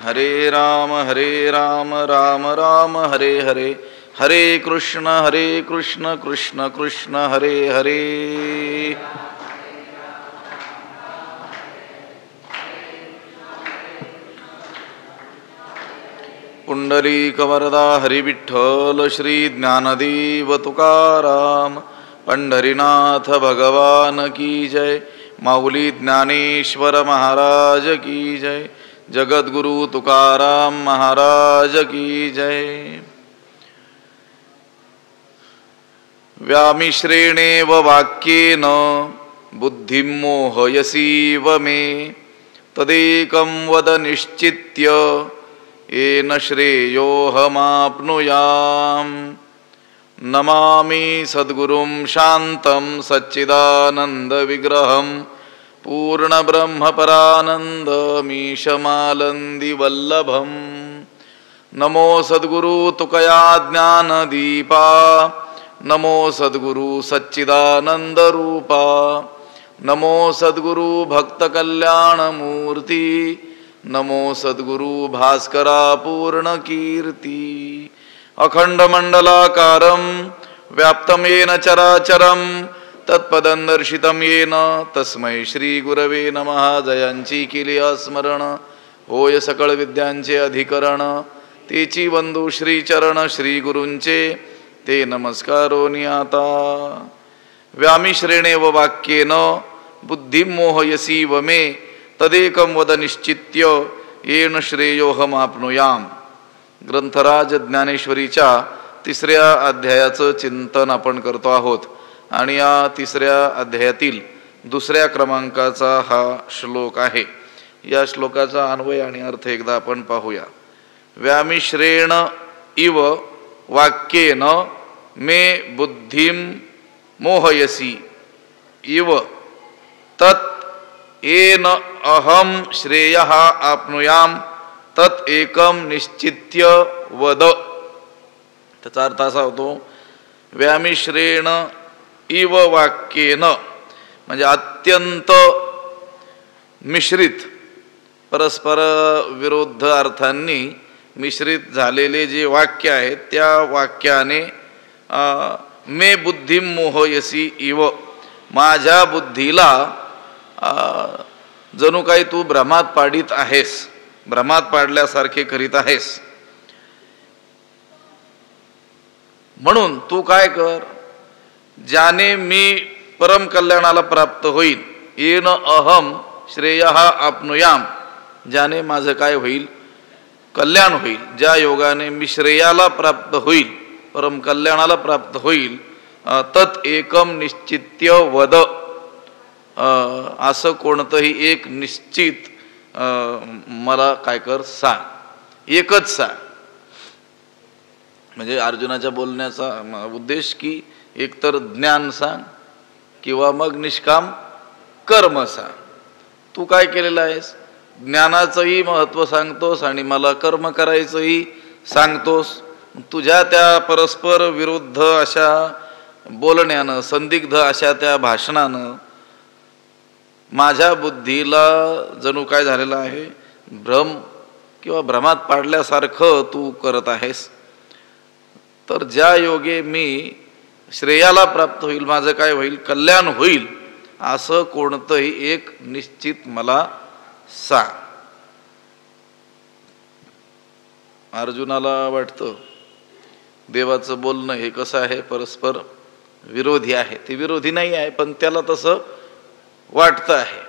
हरे राम राम राम हरे हरे, हरे कृष्ण कृष्ण कृष्ण हरे हरे। पुंडलीकवरदा हरी विठ्ठल श्री ज्ञानदेव तुकाराम, पंढरीनाथ भगवान की जय, माऊली ज्ञानेश्वर महाराज की जय, जगद्गुरु तुकाराम महाराज की जय। व्यामिश्रेणेव वाक्येन बुद्धिं मोहयसीव मे, तदेकं वद निश्चित्य येन श्रेयोऽहमाप्नुयाम्। नमामि सद्गुरुं शान्तं सच्चिदानन्दविग्रहं, पूर्णब्रह्मपरानन्दमीशमालन्दिवल्लभम्। नमो सद्गुरु तुकया ज्ञानदीपा, नमो सद्गुरु सच्चिदानन्दरूपा, नमो सद्गुरु भक्तकल्याणमूर्ति, नमो सद्गुरु भास्करा पूर्णकीर्ति। अखण्डमण्डलाकारं व्याप्तं येन चराचरं, तत्पदं दर्शितं येन तस्मै श्रीगुरवे नमः। जयांची केली स्मरण, होय सकळ विद्यांचे अधिकरण, तेची वंदू श्रीचरण श्रीगुरूंचे, ते नमस्कारोनी आता। व्यामिश्रेणेव वाक्येन बुद्धिं मोहयसीव मे, तदेकं वद निश्चित्य येन श्रेयोऽहमाप्नुयाम्। ग्रंथराज ज्ञानेश्वरीच्या 3ऱ्या अध्यायाचं चिंतन आपण करतो आहोत आणि या 3ऱ्या अध्यायातील 2ऱ्या क्रमांकाचा हा श्लोक आहे। या श्लोकाचा अन्वय आणि अर्थ एकदा आपण पाहूया। व्यामिश्रेण इव वाक्येन मे बुद्धिं मोहयसी इव तत् येन अहम श्रेयः आप्नुयाम, तत् एकम निश्चित्य वद। त्याचा अर्थ असा होतो, व्यामिश्रेण इव वाक्येन म्हणजे अत्यंत मिश्रित, परस्पर विरुद्ध अर्थांनी मिश्रित झालेले जे वाक्य आहे त्या वाक्याने मे बुद्धिं मोहयसी इव, माझ्या बुद्धीला जणू काही तू भ्रमात पाडित आहेस, भ्रमात पाडल्यासारखे करीत आहेस। म्हणून तू काय कर, ज्याने मी परम कल्याणाला प्राप्त होईल, येन अहम श्रेयः आप्नुयाम, ज्याने माझं काय होईल, कल्याण होईल, ज्या योगाने मी श्रेयाला प्राप्त होईल, परम कल्याणाला प्राप्त होईल, तत् एकम निश्चित्य वद, असं कोणतंही एक निश्चित मला काय कर सांग, एकच सांग। म्हणजे अर्जुनाच्या बोलण्याचा उद्देश की एकतर ज्ञान सांग किंवा मग निष्काम कर्म सांग। तू काय केलेलं आहेस, ज्ञानाचंही महत्त्व सांगतोस आणि मला कर्म करायचंही सांगतोस। तुझ्या त्या परस्पर विरुद्ध अशा बोलण्यानं, संदिग्ध अशा त्या भाषणानं माझ्या बुद्धीला जणू काय झालेलं आहे, भ्रम किंवा भ्रमात पाडल्यासारखं तू करत आहेस। तर ज्या योगे मी श्रेयाला प्राप्त होईल, माझं काय होईल, कल्याण होईल, असं कोणतंही एक निश्चित मला सांग। अर्जुनाला वाटतं देवाचं बोलणं हे कसं आहे, परस्पर विरोधी आहे। ते विरोधी नाही आहे, पण त्याला तसं वाटतं आहे।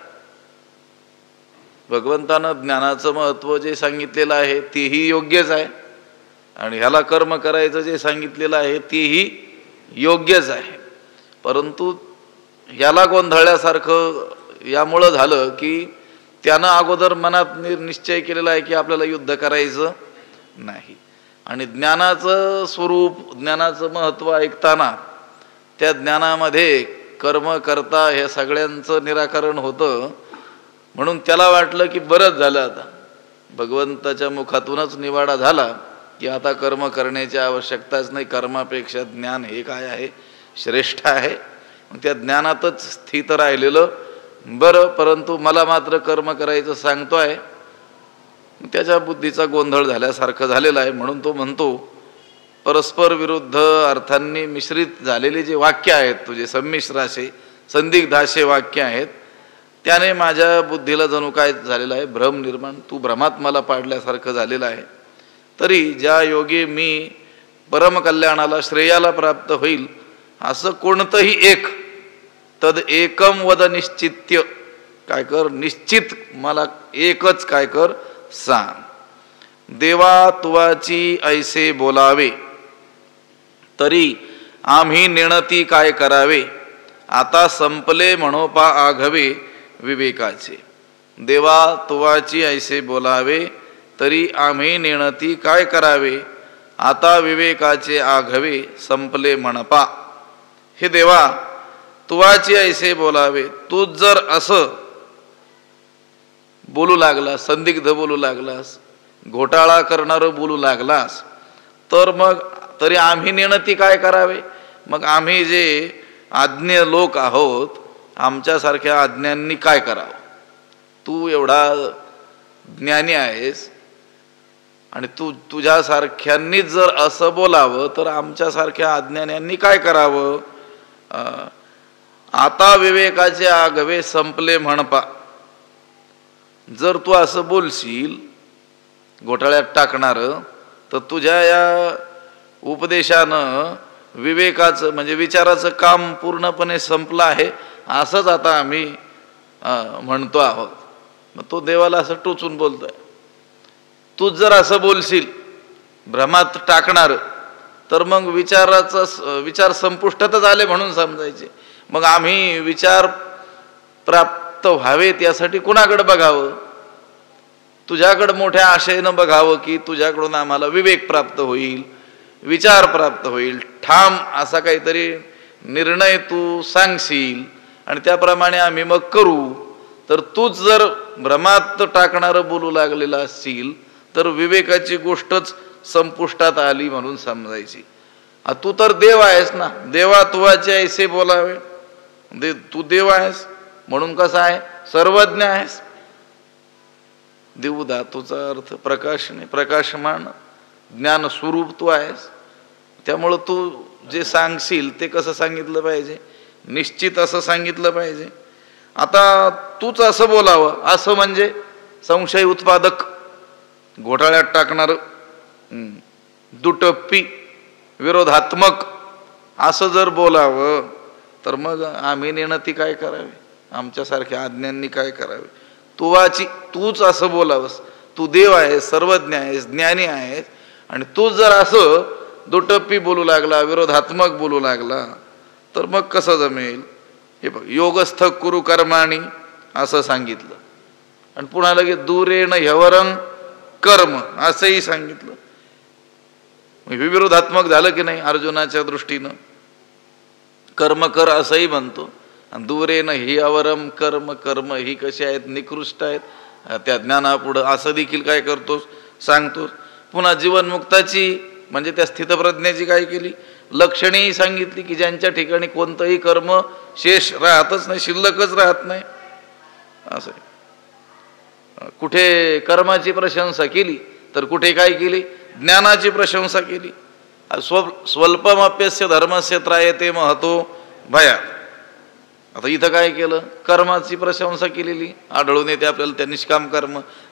भगवंतानं ज्ञानाचं महत्त्व जे सांगितलेलं आहे तेही योग्यच आहे, आणि ह्याला कर्म करायचं जे सांगितलेलं आहे तेही योग्यच आहे। परंतु ह्याला गोंधळल्यासारखं यामुळं झालं की त्यानं अगोदर मनात निश्चय केलेला आहे की आपल्याला युद्ध करायचं नाही, आणि ज्ञानाचं स्वरूप, ज्ञानाचं महत्त्व ऐकताना त्या ज्ञानामध्ये कर्म करता हे सगळ्यांचं निराकरण होतं। म्हणून त्याला वाटलं की बरंच झालं, आता भगवंताच्या मुखातूनच निवाडा झाला की आता कर्म करण्याची आवश्यकताच नाही, कर्मापेक्षा ज्ञान हे काय आहे, श्रेष्ठ आहे। त्या ज्ञानातच स्थित राहिलेलं बरं, परंतु मला मात्र कर्म करायचं सांगतोय, त्याच्या बुद्धीचा गोंधळ झाल्यासारखं झालेला आहे. म्हणून तो म्हणतो, परस्पर विरुद्ध अर्थांनी मिश्रित झालेले जे वाक्य आहेत, तुझे संमिश्र असे संदिग्ध असे वाक्य आहेत, त्याने माझ्या बुद्धीला जणू काय झालेलं आहे भ्रम निर्माण. तू भ्रमात मला पाडल्यासारखं झालेलं आहे. तरी ज्या योगी मी परमकल्याणाला श्रेयाला प्राप्त होईल असं कोणतंही एक, तद एकम वद निश्चित्य, काय कर निश्चित मला एकच काय कर सांग. देवा तुवाची ऐसे बोलावे, तरी आम्ही नेणती काय करावे. आता संपले म्हणोपा आघवे विवेकाचे. देवा तुवाची ऐसे बोलावे, तरी आम्ही नेणती काय करावे. आता विवेकाचे आघवे संपले म्हणपा. हे देवा, तुवाची ऐसे बोलावे, तू जर असं बोलू लागलास, संदिग्ध बोलू लागलास, घोटाळा करणारं बोलू लागलास, तर मग तरी आम्ही नेणती काय करावे. मग आम्ही जे आज्ञ लोक आहोत, आमच्यासारख्या आज्ञांनी काय करावं. तू एवढा ज्ञानी आहेस आणि तुझ्यासारख्यांनीच जर असं बोलावं तर आमच्यासारख्या अज्ञान्यांनी काय करावं. आता विवेकाचे आघवे संपले म्हणपा. जर तू असं बोलशील घोटाळ्यात टाकणारं, तर तुझ्या या उपदेशानं विवेकाचं म्हणजे विचाराचं काम पूर्णपणे संपलं आहे असंच आता आम्ही म्हणतो आहोत. मग तो देवाला असं टोचून बोलतोय. तू जर असं बोलशील भ्रमात टाकणार, तर मग विचार संपुष्टातच आले म्हणून समजायचे. मग आम्ही विचार प्राप्त व्हावेत यासाठी कुणाकडे बघावं. तुझ्याकडं मोठ्या आशेनं बघावं की तुझ्याकडून आम्हाला विवेक प्राप्त होईल, विचार प्राप्त होईल, ठाम असा काहीतरी निर्णय तू सांगशील आणि त्याप्रमाणे आम्ही मग करू. तर तूच जर भ्रमात टाकणारं बोलू लागलेला असशील तर विवेकाची गोष्टच संपुष्टात आली म्हणून समजायची. तू तर देव आहेस ना. देवा तुवाचे ऐसे बोलावे. तू देव आहेस म्हणून कसा आहे, सर्वज्ञ आहेस. देव धातूचा अर्थ प्रकाशने, प्रकाशमान ज्ञान स्वरूप तू आहेस. त्यामुळं तू जे सांगशील ते कसं सांगितलं पाहिजे, निश्चित असं सांगितलं पाहिजे. आता तूच असं बोलावं, असं म्हणजे संशय उत्पादक, घोटाळ्यात टाकणार, दुटप्पी, विरोधात्मक असं जर बोलावं तर मग आम्ही नेणती काय करावे, आमच्यासारख्या आज्ञांनी काय करावे. तूच असं बोलावंस. तू देव आहेस, सर्वज्ञ आहेस, ज्ञानी आहेस, आणि तू जर असं दुटप्पी बोलू लागला, विरोधात्मक बोलू लागला तर मग कसं जमेल. हे बघ, योगस्थ कुरु कर्माणी असं सांगितलं आणि पुन्हा लगेच दूरेण ह्यवरं कर्म असंही सांगितलं. विरोधात्मक झालं की नाही अर्जुनाच्या दृष्टीनं. कर्म कर असंही म्हणतो आणि दूरेण ह्यवरं कर्म, कर्म ही कशी आहेत, निकृष्ट आहेत, त्या ज्ञानापुढं असं देखील काय करतोस, सांगतोस. पुन्हा जीवनमुक्ताची म्हणजे त्या स्थितप्रज्ञाची काय केली, लक्षणेही सांगितली की ज्यांच्या ठिकाणी कोणतंही कर्म शेष राहतच नाही, शिल्लकच राहत नाही. असं कुठे कर्माची प्रशंसा केली तर कुठे काय केली, ज्ञानाची प्रशंसा केली. स्वल्पमप्यस्य धर्मस्य त्रायते महतो भया. आता इथं काय केलं, कर्माची प्रशंसा केलेली आढळून येते आपल्याला. त्या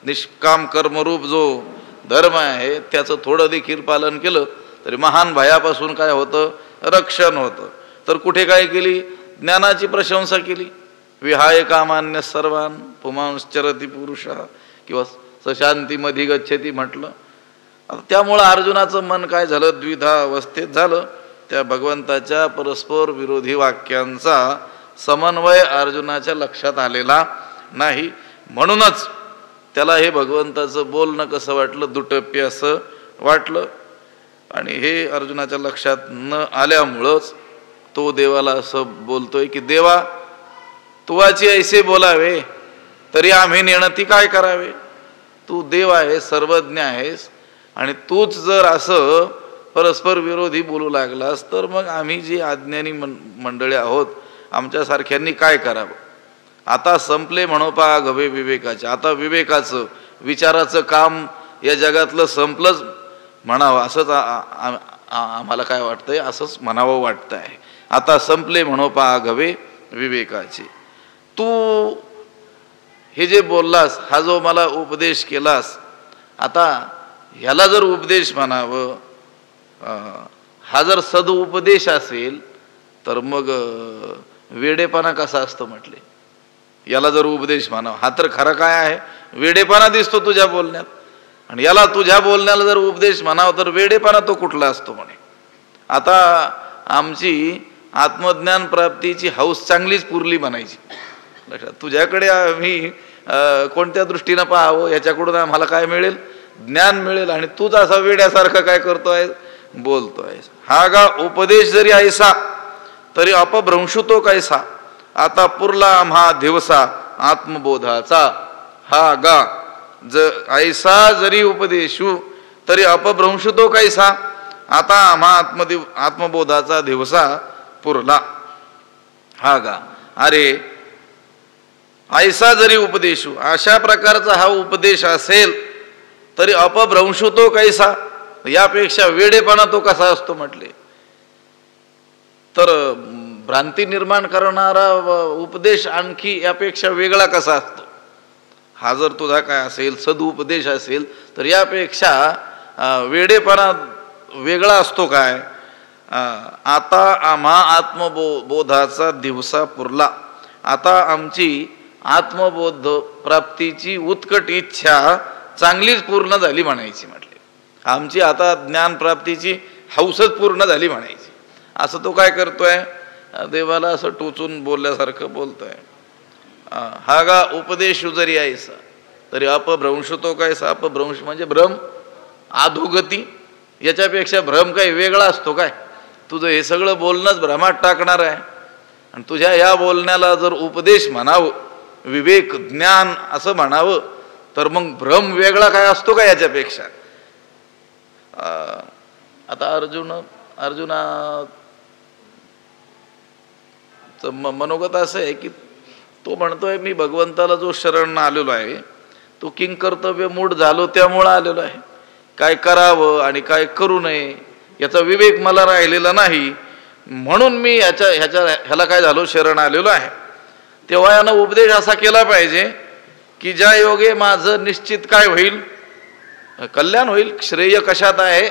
निष्काम कर्मरूप जो धर्म आहे त्याचं थोडं देखील पालन केलं तरी महान भयापासून काय होतं, रक्षण होतं. तर कुठे काय केली, ज्ञानाची प्रशंसा केली. विहाय कामान्य सर्वान पुमांश्चरती पुरुष किंवा सशांतीमध्ये गच्छती म्हटलं. आता त्यामुळं अर्जुनाचं मन काय झालं, द्विधा अवस्थेत झालं. त्या भगवंताच्या परस्पर विरोधी वाक्यांचा समन्वय अर्जुनाच्या लक्षात आलेला नाही. म्हणूनच त्याला हे भगवंताचं बोलणं कसं वाटलं, दुटप्पी असं वाटलं. आणि हे अर्जुनाच्या लक्षात न आल्यामुळंच तो देवाला असं बोलतोय की देवा तुवाची ऐसे बोलावे, तरी आम्ही नेणती काय करावे. तू देव आहेस, सर्वज्ञ आहेस, आणि तूच जर असं परस्पर विरोधी बोलू लागलास तर मग आम्ही जी अज्ञानी मंडळी आहोत आमच्यासारख्यांनी काय करावं. आता संपले म्हणोपा गवे विवेकाचे. आता विवेकाचं विचाराचं काम या जगातलं संपलंच म्हणावं असंच आम्हाला काय वाटतंय, असंच म्हणावं वाटतं आहे. आता संपले म्हणो पहा गवे विवेकाचे. तू हे जे बोललास, हा जो मला उपदेश केलास, आता ह्याला जर उपदेश म्हणावं, हा जर सदुपदेश असेल तर मग वेडेपणा कसा असतो म्हटले. याला जर उपदेश म्हणावं, हा तर खरं काय आहे, वेडेपणा दिसतो तुझ्या बोलण्यात. आणि याला तुझ्या बोलण्याला जर उपदेश म्हणावं तर वेडेपणा तो कुठला असतो म्हणे. आता आमची आत्मज्ञान प्राप्तीची हौस चांगलीच पुरली म्हणायची. लक्षात, तुझ्याकडे आम्ही कोणत्या दृष्टीनं पाहावं, याच्याकडून आम्हाला काय मिळेल, ज्ञान मिळेल. आणि तूच असा वेड्यासारखं काय करतोय, बोलतोय. हा गा उपदेश जरी ऐसा तरी अपभ्रंशुतो कैसा, आता पुरला आम्हा दिवसा आत्मबोधाचा. हा गा ऐसा जरी उपदेशू तरी अपभ्रंशुतो कैसा, आता आम्हा आत्मबोधाचा दिवसा पुरला. हा गा, अरे ऐसा जरी उपदेशू, अशा प्रकारचा हा उपदेश असेल तरी अपभ्रंशुतो कैसा, यापेक्षा वेडेपणा तो कसा असतो म्हटले. तर भ्रांती निर्माण करणारा उपदेश आणखी यापेक्षा वेगळा कसा असतो. हा जर तुझा काय असेल, सदुपदेश असेल, तर यापेक्षा वेडेपणा वेगळा असतो काय. आता आम्हा आत्मबोधाचा दिवसा पुरला, आता आमची आत्मबोध प्राप्तीची उत्कट इच्छा चांगलीच पूर्ण झाली म्हणायची म्हटले. आमची आता ज्ञानप्राप्तीची हौसच पूर्ण झाली म्हणायची. असं तो काय करतोय, देवाला असं टोचून बोलल्यासारखं बोलतोय. हा गा उपदेश जरी ऐसा तरी अपभ्रंशतो कैसा. अपभ्रंश म्हणजे भ्रम, अधोगती. याच्यापेक्षा भ्रम काही वेगळा असतो काय. तुझं हे सगळं बोलणंच भ्रमात टाकणार आहे. आणि तुझ्या या बोलण्याला जर उपदेश म्हणावं, विवेक ज्ञान असं म्हणावं, तर मग भ्रम वेगळा काय असतो का याच्यापेक्षा. आता अर्जुनाचं मनोगत असं आहे की तो म्हणतोय, मी भगवंताला जो शरण आलेलो आहे तो किंकर्तव्य मूढ झालो त्यामुळं आलेलो आहे. काय करावं आणि काय करू नये याचा विवेक मला राहिलेला नाही, म्हणून मी ह्याला काय झालो, शरण आलेलो आहे. तेव्हा यानं उपदेश असा केला पाहिजे की ज्या योगे माझं निश्चित काय होईल, कल्याण होईल, श्रेय कशात आहे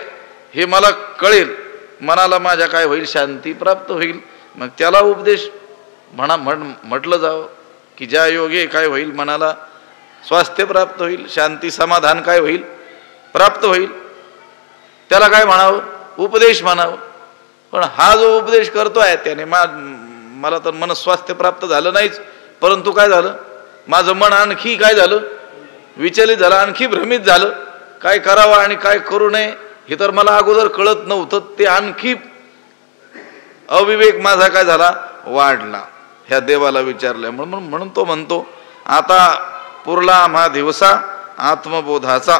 हे मला कळेल, मनाला माझ्या काय होईल, शांती प्राप्त होईल. मग त्याला उपदेश म्हटलं जावं की ज्या योगे काय होईल, मनाला स्वास्थ्य प्राप्त होईल, शांती समाधान काय होईल, प्राप्त होईल, त्याला काय म्हणावं, उपदेश म्हणावं. पण हा जो उपदेश करतोय त्याने मला तर मनस्वास्थ्य प्राप्त झालं नाहीच, परंतु काय झालं, माझं मन आणखी काय झालं, विचलित झालं, आणखी भ्रमित झालं. काय करावं आणि काय करू नये हे तर मला अगोदर कळत नव्हतं, ते आणखी अविवेक माझा काय झाला, वाढला. ह्या देवाला विचारल्या म्हणून तो म्हणतो, आता पुरला आम्हा दिवसा आत्मबोधाचा,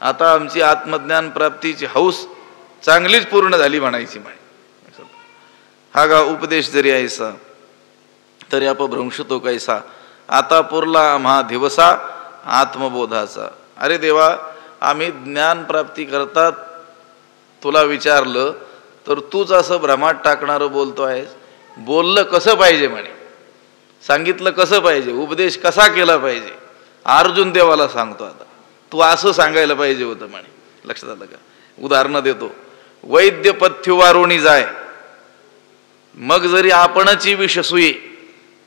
आता आमची आत्मज्ञान प्राप्तीची हौस चांगलीच पूर्ण झाली म्हणायची. हा गा उपदेश जरी ऐसा तरी अपभ्रंशतो कैसा, आता पुरला आम्हा दिवसा आत्मबोधाचा. अरे देवा, आम्ही ज्ञान प्राप्ती करता तुला विचारलं तर तूच असं भ्रमात टाकणारं बोलतो आहेस. बोललं कसं पाहिजे म्हणे, सांगितलं कसं पाहिजे, उपदेश कसा केला पाहिजे, अर्जुन देवाला सांगतो. आता तू असं सांगायला पाहिजे होतं म्हणे. लक्षात आलं का. उदाहरणं देतो. वैद्य पथ्य वारुणी जाय, मग जरी आपणची विष सुये,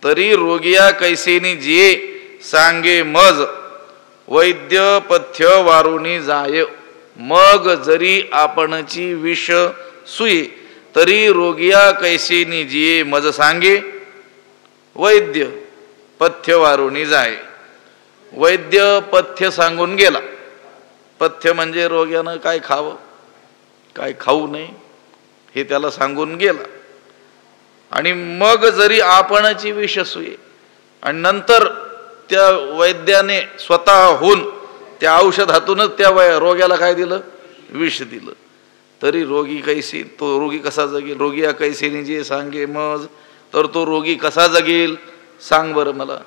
तरी रोगिया कैसेनी जिये सांगे मज. वैद्य पथ्य वारुणी जाय, मग जरी आपणची विष सुये, तरी रोगिया कैसेनी जिये मज सांगे. वैद्य पथ्य वारुणी जाय. वैद्य पथ्य सांगून गेला. पथ्य म्हणजे रोग्यानं काय खावं काय खाऊ नये हे त्याला सांगून गेला. आणि मग जरी आपणची विष सुये, आणि नंतर त्या वैद्याने स्वतःहून त्या औषधातूनच त्या रोग्याला काय दिलं, विष दिलं, तरी रोगी कैसी, तो रोगी कसा जगेल. रोगी कैसीने जे सांगे मज, तर तो रोगी कसा जगेल सांग बरं मला.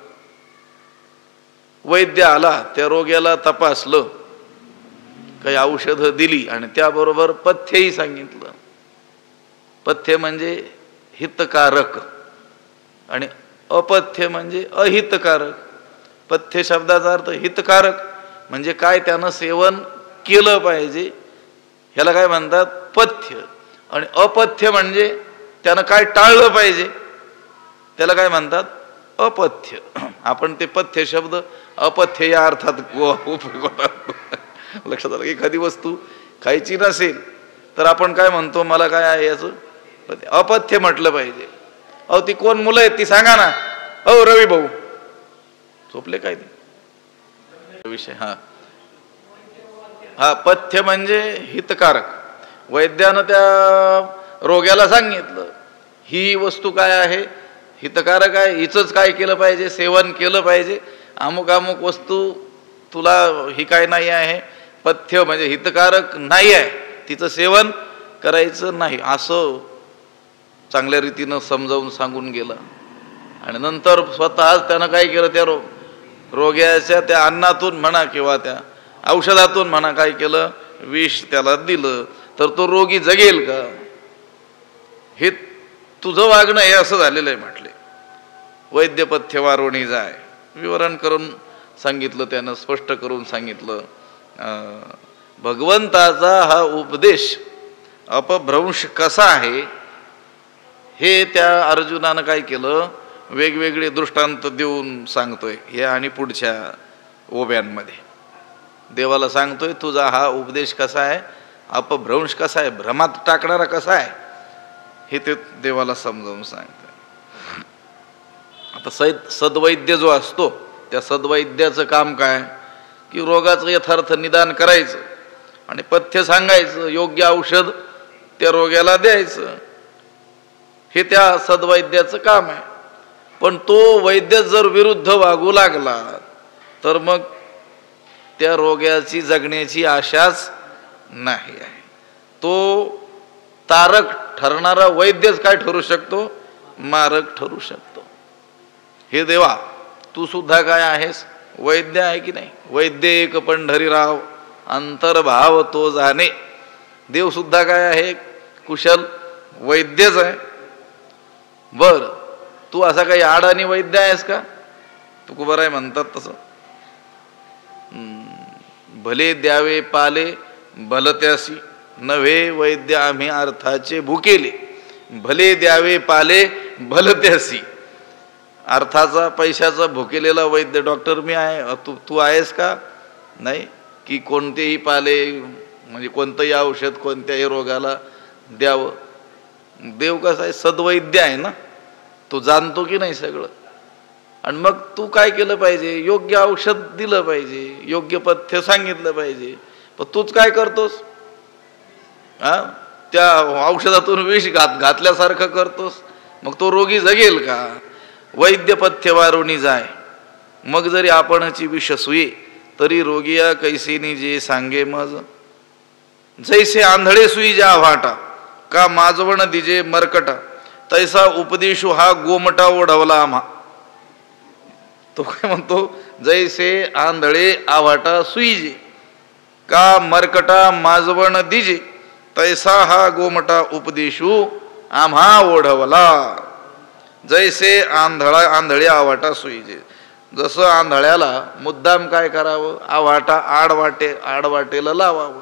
वैद्य आला, त्या रोग्याला तपासलं, काही औषधं दिली आणि त्याबरोबर पथ्यही सांगितलं. पथ्य म्हणजे हितकारक आणि अपथ्य म्हणजे अहितकारक. पथ्य शब्दाचा अर्थ हितकारक म्हणजे काय, त्यानं सेवन केलं पाहिजे, ह्याला काय म्हणतात पथ्य. आणि अपथ्य म्हणजे त्यानं काय टाळलं पाहिजे, त्याला काय म्हणतात अपथ्य. आपण ते पथ्य शब्द अपथ्य या अर्थात उपयोग होतात. लक्षात आलं की एखादी वस्तू खायची नसेल तर आपण काय म्हणतो, मला काय आहे याचं अपथ्य म्हटलं पाहिजे. अहो ती कोण मुलं आहेत ती सांगा ना. अहो रवी भाऊ झोपले काय ते विषय. हा पथ्य म्हणजे हितकारक. वैद्यानं त्या रोग्याला सांगितलं ही वस्तू काय आहे, हितकारक आहे, हिचंच काय केलं पाहिजे, सेवन केलं पाहिजे. अमुक अमुक वस्तू तुला ही काय नाही आहे, पथ्य म्हणजे हितकारक नाही आहे, तिचं सेवन करायचं नाही, असं चांगल्या रीतीनं समजावून सांगून गेलं. आणि नंतर स्वतःच त्यानं काय केलं, त्या रोग्याच्या त्या अन्नातून म्हणा किंवा त्या औषधातून म्हणा काय केलं, विष त्याला दिलं. तर तो रोगी जगेल का, हे तुझं वागणं हे असं झालेलं आहे म्हटले. वैद्यपथ्य वारोणी जाय विवरण करून सांगितलं, त्यानं स्पष्ट करून सांगितलं. भगवंताचा हा उपदेश अपभ्रंश कसा आहे हे त्या अर्जुनानं काय केलं, वेगवेगळे दृष्टांत देऊन सांगतोय. हे आणि पुढच्या ओव्यांमध्ये देवाला सांगतोय तुझा हा उपदेश कसा आहे, अपभ्रंश कसा आहे, भ्रमात टाकणारा कसा आहे, हे ते देवाला समजावून सांगतोय. आता सद्वैद्य जो असतो त्या सद्वैद्याचं काम काय की रोगाचं यथार्थ निदान करायचं आणि पथ्य सांगायचं, योग्य औषध त्या रोग्याला द्यायचं, हे त्या सद्वैद्याचं काम आहे. पण तो वैद्य जर विरुद्ध वागू लागला तर मग त्या रोग्याची जगण्याची आशाच नाही आहे. तो तारक ठरणारा वैद्यच काय ठरू शकतो, मारक ठरू शकतो. हे देवा तू सुद्धा काय आहेस, वैद्य आहे की नाही. वैद्य एक पंढरीराव अंतर्भाव तो जाणे. देव सुद्धा काय आहे, कुशल वैद्यच आहे. बर तू असा काही आडानी वैद्य आहेस का, तुकोबाराय म्हणतात तसं. भले द्यावे पाले भलत्यासी नव्हे वैद्य आम्ही अर्थाचे भुकेले. भले द्यावे पाले भलत्यासी, अर्थाचा पैशाचा भुकेलेला वैद्य डॉक्टर मी आहे, तू आहेस का नाही. की कोणतेही पाले म्हणजे कोणतंही औषध कोणत्याही रोगाला द्यावं. देव कसा आहे, सद्वैद्य आहे ना, तो जाणतो की नाही सगळं. आणि मग तू काय केलं पाहिजे, योग्य औषध दिलं पाहिजे, योग्य पथ्य सांगितलं पाहिजे. पण तूच काय करतोस, त्या औषधातून विष घातल्यासारखं करतोस. मग तो रोगी जगेल का. वैद्य पथ्य वारुणी जाय, मग जरी आपणची विष सुये तरी रोगिया कैसेनी जे सांगे मज. जैसे आंधळे सुई जा वाटा का माजवण दिजे मरकटा, तैसा उपदेशू हा गोमटा ओढवला आम्हा. तो काय म्हणतो, जैसे आंधळे आवाटा सुईजे का मरकटा माजवण दिजे, तैसा हा गोमटा उपदेशू आम्हा ओढवला. जैसे आंधळे आवाटा सुईजे, जसं आंधळ्याला मुद्दाम काय करावं, आवाटा आडवाटेला लावावं.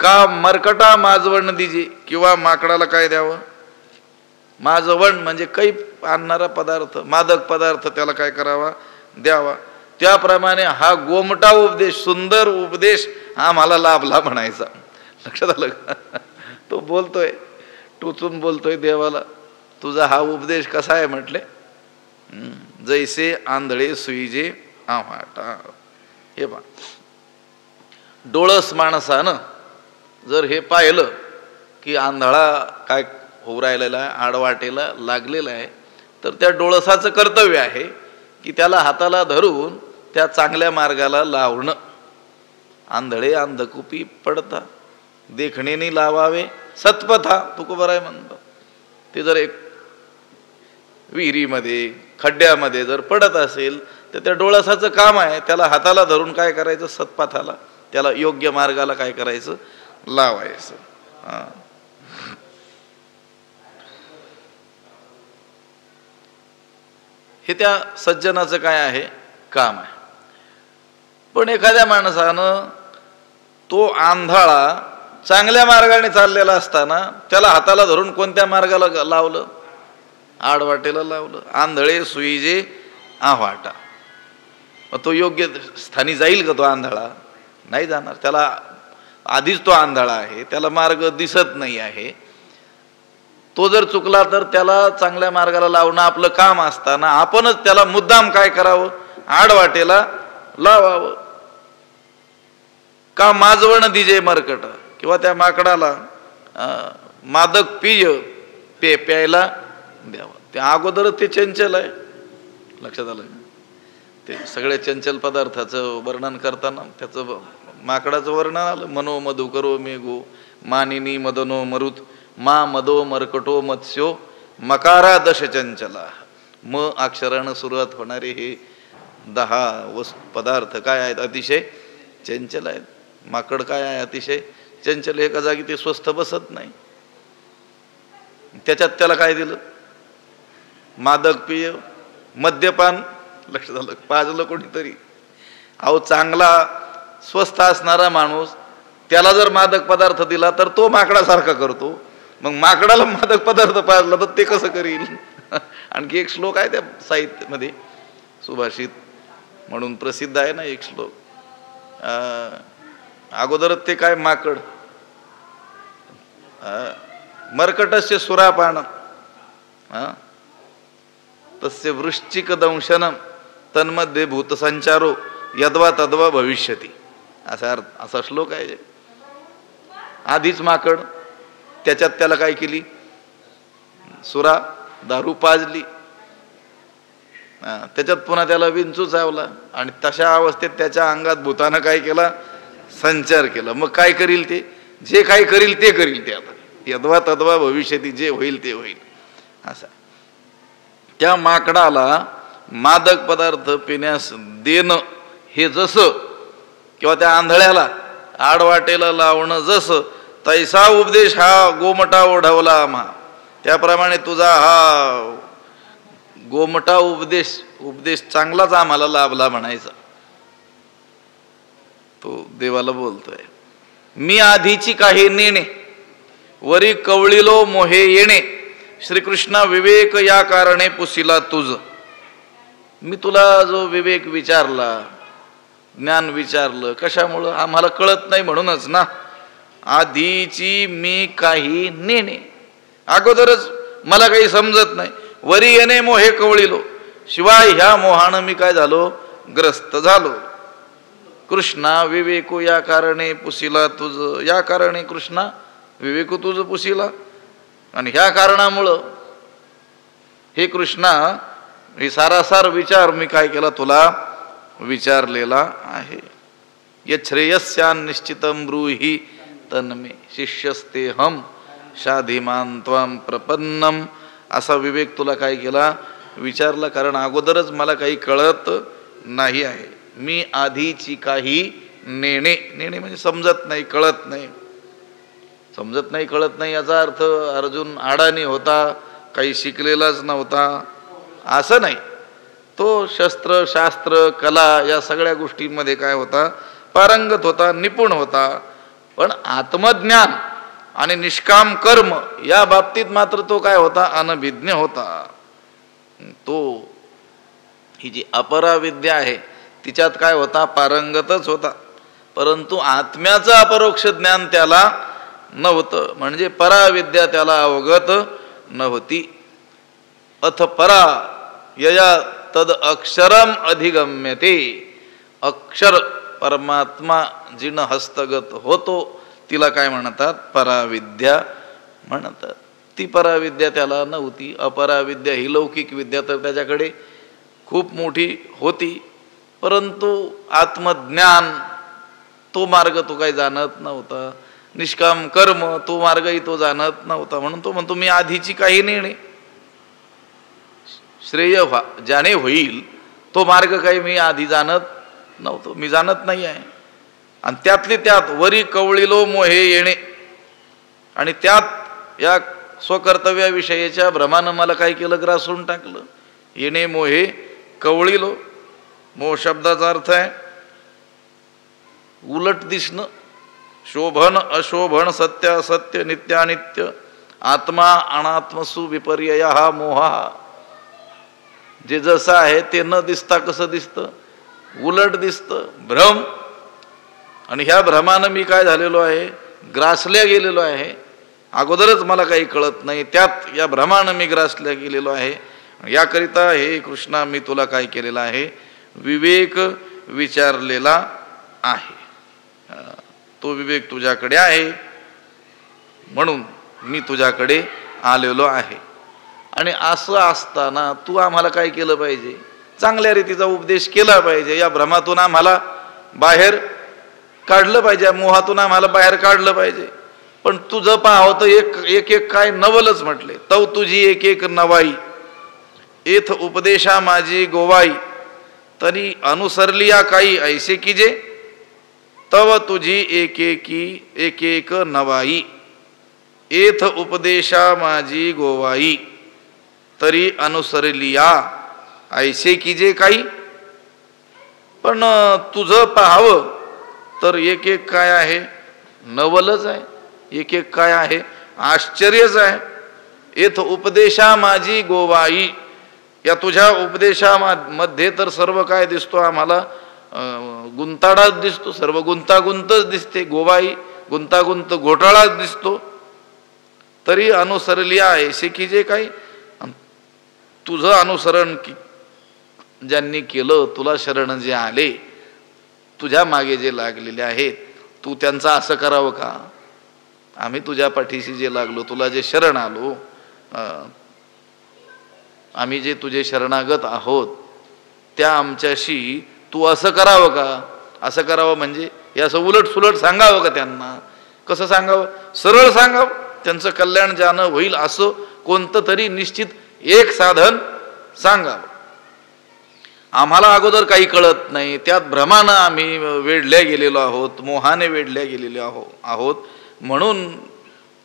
का मरकटा माजवण दिजे, किंवा माकडाला काय द्यावं, माजवण म्हणजे कैप आणणारा पदार्थ, मादक पदार्थ त्याला काय करावा, द्यावा. त्याप्रमाणे हा गोमटा उपदेश, सुंदर उपदेश आम्हाला लाभला म्हणायचा. लक्षात आलं का. तो बोलतोय, टोचून बोलतोय देवाला, तुझा हा उपदेश कसा आहे म्हटले. जैसे आंधळे सुईजे आव्हाटा. हे बा डोळस माणसानं जर हे पाहिलं की आंधळा काय होऊ राहिलेला आहे, आडवाटेला लागलेला आहे, तर त्या डोळसाचं कर्तव्य आहे की त्याला हाताला धरून त्या चांगल्या मार्गाला लावणं. आंधळे अंधकुपी पडता देखणेनी लावावे सत्पथा, तुकोबाराय म्हणतो. ते जर एक विहिरीमध्ये खड्ड्यामध्ये जर पडत असेल तर त्या डोळसाचं काम आहे त्याला हाताला धरून काय करायचं, सत्पथाला, त्याला योग्य मार्गाला काय करायचं, लावायचं. हे त्या सज्जनाचं काय आहे, काम आहे. पण एखाद्या माणसानं तो आंधळा चांगल्या मार्गाने चाललेला असताना त्याला हाताला धरून कोणत्या मार्गाला लावलं, आडवाटेला लावलं. आंधळे सुईजे आव्हाटा. मग तो योग्य स्थानी जाईल का तो आंधळा? नाही जाणार. त्याला आधीच तो आंधळा आहे, त्याला मार्ग दिसत नाही आहे. तो जर चुकला तर त्याला चांगल्या मार्गाला लावणं आपलं काम असताना आपणच त्याला मुद्दाम काय करावं, आडवाटेला लावावं. का माजवण दिजे मरकट, किंवा त्या माकडाला मादक प्यायला द्यावं. ते अगोदरच ते चंचल आहे, लक्षात आलं. ते सगळ्या चंचल पदार्थाचं वर्णन करताना त्याचं माकडाचं वर्णन आलं. मनो मधु करो मेघो मानिनी मदनो मरुत मा मदो मरकटो मत्स्यो मकारा दश चंचला. म अक्षरानं सुरुवात होणारे हे 10 पदार्थ काय आहेत, अतिशय चंचल आहेत. माकड काय आहे, अतिशय चंचल. एका जागी ते स्वस्थ बसत नाही. त्याच्यात त्याला काय दिलं, मादक पेय, मद्यपान. लक्षात आलं, पाजलं कोणीतरी. अहो चांगला स्वस्थ असणारा माणूस त्याला जर मादक पदार्थ दिला तर तो माकडासारखा करतो. मग माकडाला मादक पदार्थ पाजला तर ते कसं करील. आणखी एक श्लोक आहे त्या साहित्यामध्ये, सुभाषित म्हणून प्रसिद्ध आहे ना एक श्लोक. अगोदरच ते काय, माकड मर्कटस्य सुरापान तस्य वृश्चिक दंशनम तन्मध्ये भूतसंचारो यद्वा तद्वा भविष्यती. असा श्लोक आहे. आधीच माकड, त्याच्यात त्याला काय केली, सुरा दारू पाजली, त्याच्यात पुन्हा त्याला विंचू चावला, आणि तशा अवस्थेत त्याच्या अंगात भूतानं काय केला, संचार केला. मग काय करील ते, जे काय करील ते करील ते. आता यद्वा तद्वा भविष्यती, जे होईल ते होईल. असा त्या माकडाला मादक पदार्थ पिण्यास देणं हे जसं, किंवा त्या आंधळ्याला आडवाटेला लावणं जसं, तैसा उपदेश हा गोमटा ओढवला आम्हा. त्याप्रमाणे तुझा हा गोमटा उपदेश चांगलाच आम्हाला लाभला म्हणायचा. तो देवाला बोलतोय. मी आधीची काही नेणे वरी कवळिलो मोहे येणे, श्रीकृष्णा विवेक या कारणे पुसिला तुझ. मी तुला जो विवेक विचारला, ज्ञान विचारलं, कशामुळं, आम्हाला कळत नाही म्हणूनच ना. आधीची मी काही नेणे, अगोदरच मला काही समजत नाही. वरी येणे मोहे कवळिलो, शिवाय ह्या मोहानं मी काय झालो, ग्रस्त झालो. कृष्णा विवेको या कारणे पुसिला तुझ. या कारणे कृष्णा विवेक तुझ पुसिला. आणि ह्या कारणामुळं हे कृष्णा, हे सारासार विचार मी काय केला, तुला विचारलेला आहे. यच्छ्रेयस्यान् निश्चितं ब्रूहि तन्मे शिष्यस्तेहम शाधिमान त्वां प्रपन्नम. असा विवेक तुला काय केला, विचारला. कारण अगोदरच मला काही कळत नाही आहे. मी आधीची काही नेणे, नेणे म्हणजे समजत नाही, कळत नाही. समजत नाही, कळत नाही याचा अर्थ अर्जुन अडाणी होता, काही शिकलेलाच नव्हता असं नाही. तो शस्त्र शास्त्र कला या सगळ्या गोष्टींमध्ये काय होता, पारंगत होता, निपुण होता. पण आत्मज्ञान आणि निष्काम कर्म या बाबतीत मात्र तो काय होता, अनभिज्ञ होता. तो ही जी अपराविद्या आहे तिच्यात काय होता, पारंगतच होता. परंतु आत्म्याचं अपरोक्ष ज्ञान त्याला नव्हतं, म्हणजे पराविद्या त्याला अवगत नव्हती. अथ परा यया तद अक्षरम अधिगम्यते. अक्षर परमात्मा जिनं हस्तगत होतो तिला काय म्हणतात, पराविद्या म्हणतात. ती पराविद्या त्याला नव्हती. अपराविद्या ही लौकिक विद्या तर त्याच्याकडे खूप मोठी होती, परंतु आत्मज्ञान तो मार्ग तो काही जाणत नव्हता. निष्काम कर्म तो मार्गही तो जाणत नव्हता. म्हणून तो म्हणतो मी आधीची काही नेणे. श्रेय ज्याने होईल तो मार्ग काही मी आधी जाणत नव्हतो, मी जाणत नाही आहे. आणि त्यातली त्यात वरी कवळीलो मोहे येणे, आणि त्यात या स्वकर्तव्याविषयीच्या भ्रमानं मला काय केलं, ग्रासून टाकलं. येणे मोहे कवळीलो, मोह शब्दाचा अर्थ आहे उलट दिसणं, शोभन अशोभन, सत्य असत्य, नित्य अनित्य, आत्मा अनात्मसु विपर्यय हा मोह. जे जसं आहे ते न दिसता कसं दिसतं, उलट दिसतं, भ्रम. आणि ह्या भ्रमानं मी काय झालेलो आहे, ग्रासल्या गेलेलो आहे. अगोदरच मला काही कळत नाही, त्यात या भ्रमानं मी ग्रासल्या गेलेलो आहे. याकरिता हे कृष्णा मी तुला काय केलेलं आहे, विवेक विचारलेला आहे. तो विवेक तुझ्याकडे आहे म्हणून मी तुझ्याकडे आलेलो आहे. आणि असं असताना तू आम्हाला काय केलं पाहिजे, चांगल्या रीतीचा उपदेश केला पाहिजे. या भ्रमातून आम्हाला बाहेर काढलं पाहिजे, मोहातून आम्हाला बाहेर काढलं पाहिजे. पण तुझं पाहावं तर एक एक काय नवलच म्हटले. तव तुझी एक एक नवाई, एथ उपदेशा माझी गोवाई, तरी अनुसरली या काही ऐसे कीजे, तव तुझी एक एक नवाई, एथ उपदेशा माझी गोवाई, तरी अनुसरलिया ऐसे कीजे काही. पण तुझं पाहावं तर एक एक काय आहे, नवलच आहे. एक एक काय आहे, आश्चर्यच आहे. एथ उपदेशा माझी गोवाई, या तुझ्या उपदेशामध्ये तर सर्व काय दिसतो आम्हाला, गुंताडाच दिसतो, सर्व गुंतागुंतच दिसते. गोवाई गुंतागुंत घोटाळाच दिसतो. तरी अनुसरलिया ऐसे कीजे काही, तुझं अनुसरण ज्यांनी केलं, तुला शरण जे आले, तुझ्या मागे जे लागलेले आहेत, तू त्यांचं असं करावं का. आम्ही तुझ्या पाठीशी जे लागलो, तुला जे शरण आलो, आम्ही जे तुझे शरणागत आहोत, त्या आमच्याशी तू असं करावं का. असं करावं म्हणजे हे असं उलट सुलट सांगावं का त्यांना. कसं सांगावं, सरळ सांगावं, त्यांचं कल्याण ज्यानं होईल असं कोणतं तरी निश्चित एक साधन सांगावं. आम्हाला अगोदर काही कळत नाही, त्यात भ्रमानं आम्ही वेढल्या गेलेलो आहोत, मोहाने वेढल्या गेलेलो आहोत. म्हणून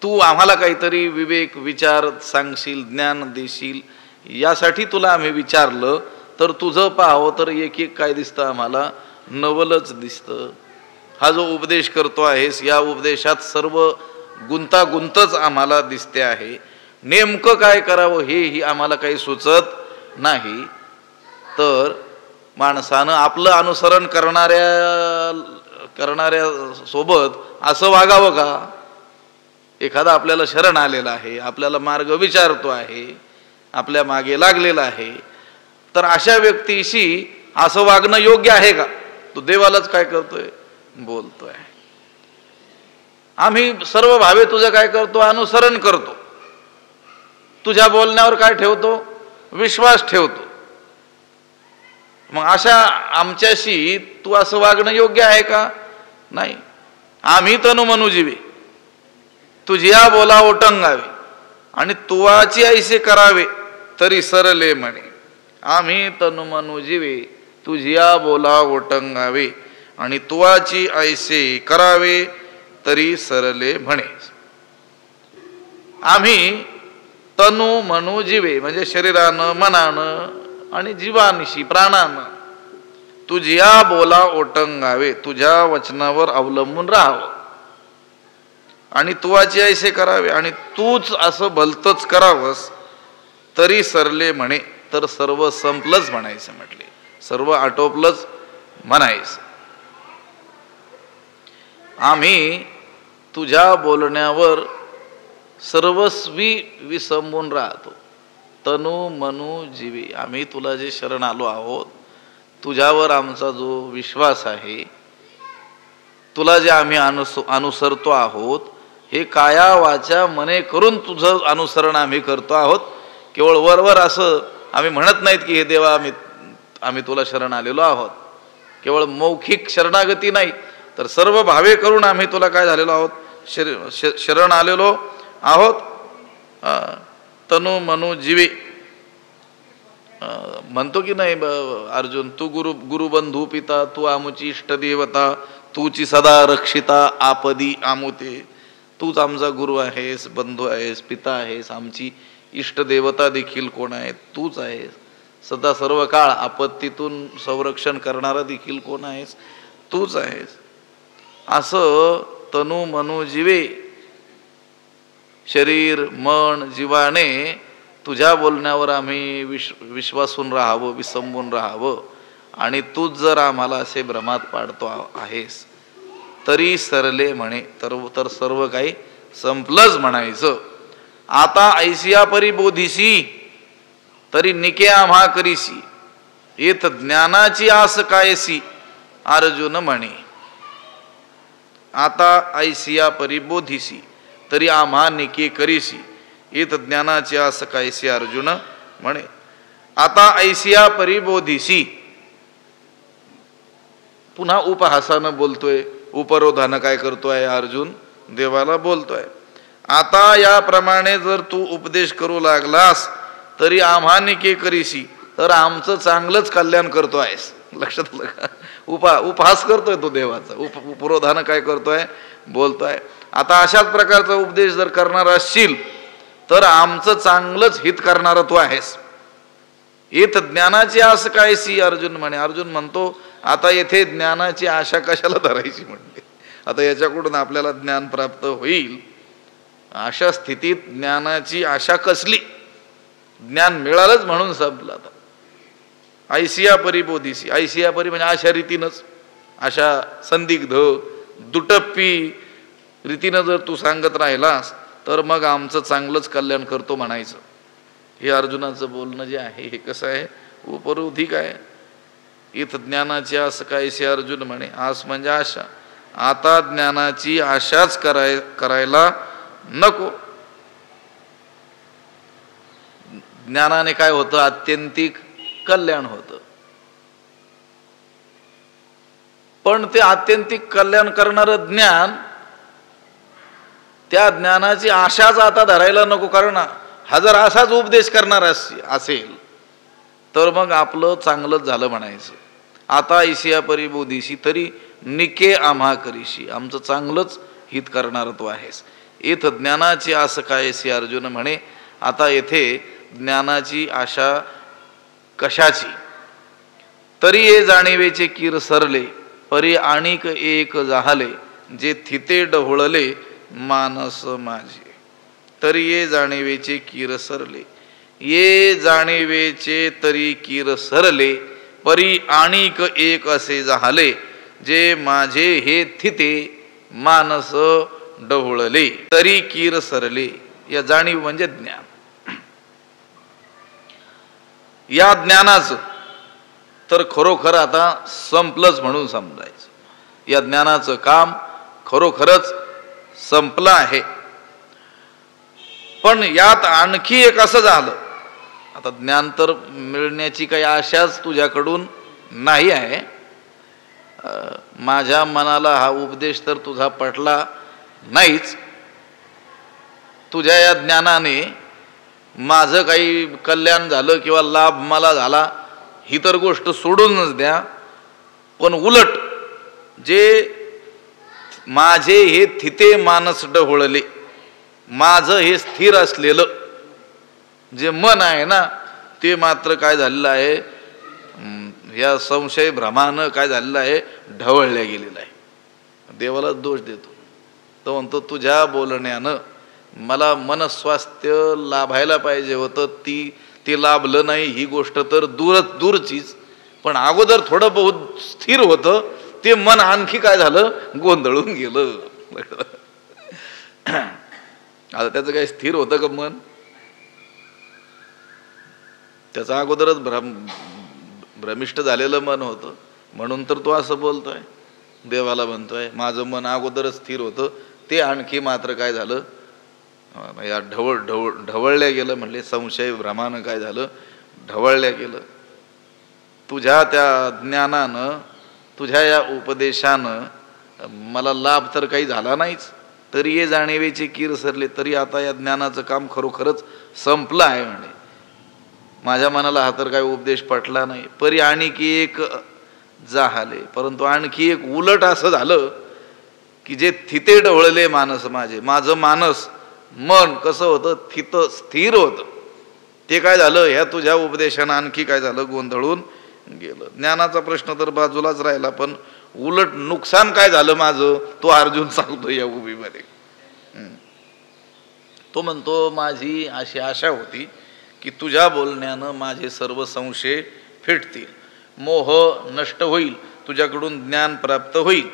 तू आम्हाला काहीतरी विवेक विचार सांगशील, ज्ञान देशील, यासाठी तुला आम्ही विचारलं. तर तुझं पाहावं तर एक एक काय दिसतं आम्हाला, नवलच दिसतं. हा जो उपदेश करतो आहेस, या उपदेशात सर्व गुंतागुंतच आम्हाला दिसते आहे. नेमकं काय करावं हेही आम्हाला काही सुचत नाही. तर माणसानं आपलं अनुसरण करणाऱ्या सोबत असं वागावं का. एखादा आपल्याला शरण आलेला आहे, आपल्याला मार्ग विचारतो आहे, आपल्या मागे लागलेला आहे, तर अशा व्यक्तीशी असं वागणं योग्य आहे का. तो देवालाच काय करतोय, बोलतोय. आम्ही सर्व भावे तुझं काय करतो, अनुसरण करतो. तुझ्या बोलण्यावर काय ठेवतो, विश्वास ठेवतो. मग अशा आमच्याशी तू असं वागणं योग्य आहे का. नाही. आम्ही तनु मनुजीवे, तुझ्या बोला ओटंगावे, आणि तुवाची ऐसे करावे तरी सरले म्हणे. आम्ही तनु मनुजीवे, तुझ्या बोला ओटंगावे, आणि तुवाची ऐसे करावे तरी सरले म्हणे. आम्ही तनु मनु जीवे म्हणजे शरीरानं, मनानं आणि जीवानिशी, प्राणानं तुझ्या बोला ओटंगावे, तुझ्या वचनावर अवलंबून राहावं, आणि तुवाची ऐसे करावे, आणि तूच असं भलतच करावंस तरी सरले म्हणे. तर सर्व संपलंच म्हणायचं म्हटले, सर्व आटोपलंच म्हणायचं. आम्ही तुझ्या बोलण्यावर सर्वस्वी विसंबून राहतो. तनु मनु जीवे, आम्ही तुला जे शरण आलो आहोत, तुझ्यावर आमचा जो विश्वास आहे, तुला जे आम्ही अनुसरतो आहोत, हे काया वाचा मने करून तुझं अनुसरण आम्ही करतो आहोत. केवळ वरवर असं आम्ही म्हणत नाहीत की हे देवा आम्ही तुला शरण आलेलो आहोत. केवळ मौखिक शरणागती नाही, तर सर्व भावे करून आम्ही तुला काय झालेलो आहोत, शरण आलेलो आहोत. तनु मनु जीवे, म्हणतो की नाही अर्जुन, तू गुरुबंधू पिता, तू आमुची इष्टदेवता, तूची सदा रक्षिता आपदी आमुते. तूच आमचा गुरु आहेस, बंधू आहेस, पिता आहेस, आमची इष्टदेवता देखील कोण आहे? तूच आहेस. सदा सर्व काळ आपत्तीतून संरक्षण करणारा देखील कोण आहेस? तूच आहेस. असं तनु मनु जीवे, शरीर मन जीवाने तुझ्या बोलण्यावर आम्ही विश्वासून राहावं, विसंबून राहावं. आणि तूच जर आम्हाला असे भ्रमात पाडतो आहेस तरी सरले म्हणे, तर सर्व काही संपलंच म्हणायचं. आता ऐसिया परिबोधिसी तरी निके आम्हा करीसी, येत ज्ञानाची आस कायसी अर्जुन म्हणे. आता ऐसिया परिबोधिसी तरी आम्हा निके करीसी, येत ज्ञानाची आस कायसी अर्जुन म्हणे. आता ऐसिया परिबोधिसी, पुन्हा उपहासानं बोलतोय, उपरोधानं काय करतोय अर्जुन? देवाला बोलतोय. आता याप्रमाणे जर तू उपदेश करू लागलास तरी आम्हा निके करीसी, तर आमचं चांगलंच कल्याण करतो आहेस. लक्षात आलं का? उपहास करतोय तो देवाचा. उपरोधानं काय करतोय? बोलतोय. आता अशाच प्रकारचा उपदेश जर करणार असशील तर आमचं चांगलंच हित करणारा तू आहेस. येत ज्ञानाची आस कायसी अर्जुन म्हणे. अर्जुन म्हणतो आता येथे ज्ञानाची आशा कशाला धरायची म्हणते. आता याच्याकडून आपल्याला ज्ञान प्राप्त होईल, अशा स्थितीत ज्ञानाची आशा कसली? ज्ञान मिळालंच म्हणून संपलं. आता ऐसिया परिबोधिसी, ऐसिया परी म्हणजे अशा रीतीनंच, अशा संदिग्ध दुटप्पी रीतीनं जर तू सांगत राहिलास तर मग आमचं चांगलंच कल्याण करतो म्हणायचं. हे अर्जुनाचं बोलणं जे आहे हे कसं आहे? उपरोधिक आहे. इथं ज्ञानाची आस कायसी अर्जुन म्हणे. आस म्हणजे आशा. आता ज्ञानाची आशाच करायला नको. ज्ञानाने काय होतं? आत्यंतिक कल्याण होतं. पण ते आत्यंतिक कल्याण करणारं ज्ञान, त्या ज्ञानाची आशाच आता धरायला नको. कारण हा जर असाच उपदेश करणार असेल तर मग आपलं चांगलंच झालं म्हणायचं. आता ऐसिया परिबोधिसी तरी निके आम्हा करीशी, आमचं चांगलंच हित करणार तू आहेस. इथं ज्ञानाची आस कायसी अर्जुन म्हणे. आता येथे ज्ञानाची आशा कशाची? तरी ये जाणीवेचे कीर सरले, परी आणिक एक जाहले, जे थिते ढवळले मानस माझे. तरी ये जाणीवेचे कीर सरले, ये जाणीवेचे तरी कीर सरले, परी आणिक एक असे जाहले, जे माझे हे थिते मानस ढवळले. तरी कीर सरले, या जाणीव म्हणजे ज्ञान. या ज्ञानाचं तर खरोखर आता संपलंच म्हणून समजायचं. या ज्ञानाचं काम खरोखरच संपलं आहे. पण यात आणखी एक असं झालं, आता ज्ञान तर मिळण्याची काही आशाच तुझ्याकडून नाही आहे. माझ्या मनाला हा उपदेश तर तुझा पटला नाहीच. तुझ्या या ज्ञानाने माझं काही कल्याण झालं किंवा लाभ मला झाला ही तर गोष्ट सोडूनच द्या. पण उलट जे माझे हे थिते मानस ढवळले, माझं हे स्थिर असलेलं जे मन आहे ना, ते मात्र काय झालेलं आहे? या संशय भ्रमानं काय झालेलं आहे? ढवळल्या गेलेलं आहे. देवाला दोष देतो. तो म्हणतो तुझ्या बोलण्यानं मला मनस्वास्थ्य लाभायला पाहिजे होतं, ते लाभलं नाही. ही गोष्ट तर दूरचीच. पण अगोदर थोडं बहुत स्थिर होतं, ते मन आणखी काय झालं? गोंधळून गेलं. आता त्याचं काय स्थिर होतं का मन? त्याचं अगोदरच भ्रमिष्ट झालेलं मन होतं. म्हणून तर तो असं बोलतोय, देवाला म्हणतोय माझं मन अगोदरच स्थिर होतं, ते आणखी मात्र काय झालं? या ढवळल्या गेलं. म्हणले संशय भ्रमानं काय झालं? ढवळल्या गेलं. तुझ्या त्या ज्ञानानं, तुझ्या या उपदेशानं मला लाभ तर काही झाला नाहीच. तरी ये जाणीवेचे कीर सरले, तरी आता या ज्ञानाचं काम खरोखरच संपलं आहे म्हणे. माझ्या मनाला हा तर काही उपदेश पटला नाही, परी आणखी एक जाहले. परंतु आणखी एक उलट असं झालं की जे थिते ढवळले मानस माझे, माझं मानस मन कसं होतं, स्थिर होतं, ते काय झालं, ह्या तुझ्या उपदेशानं आणखी काय झालं, गोंधळून गेलं. ज्ञानाचा प्रश्न तर बाजूलाच राहिला, पण उलट नुकसान काय झालं माझं, तो अर्जुन सांगतो या उभीमध्ये. तो म्हणतो माझी अशी आशा होती की तुझ्या बोलण्यानं माझे सर्व संशय फिटतील, मोह नष्ट होईल, तुझ्याकडून ज्ञान प्राप्त होईल.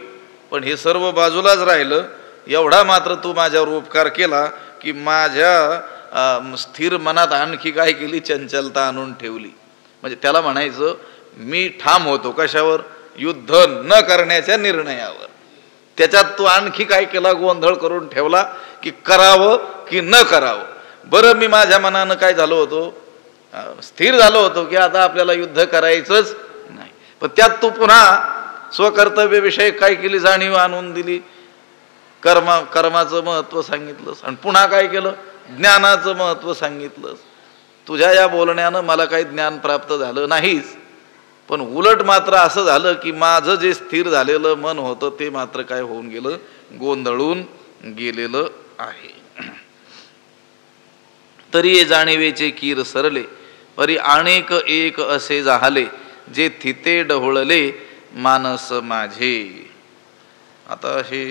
पण हे सर्व बाजूलाच राहिलं. एवढा मात्र तू माझ्यावर उपकार केला की माझ्या स्थिर मनात आणखी काय केली, चंचलता आणून ठेवली. म्हणजे त्याला म्हणायचं मी ठाम होतो कशावर, युद्ध न करण्याच्या निर्णयावर. त्याच्यात तू आणखी काय केला, गोंधळ करून ठेवला की करावं की न करावं. बरं मी माझ्या मनानं काय झालो होतो, स्थिर झालो होतो की आता आपल्याला युद्ध करायचंच नाही. पण त्यात तू पुन्हा स्वकर्तव्याविषयी काय केली, जाणीव आणून दिली, कर्माचं महत्त्व सांगितलंस, आणि पुन्हा काय केलं, ज्ञानाचं महत्त्व सांगितलंस. तुझ्या या बोलण्यानं मला काही ज्ञान प्राप्त झालं नाहीच, पण उलट मात्र असं झालं की माझं जे स्थिर झालेलं मन होतं ते मात्र काय होऊन गेलं, गोंधळून गेलेलं आहे. तरी जाणीवेचे कीर सरले, परी अनेक एक असे जाहले, जे थिते ढवळले मानस माझे. आता हे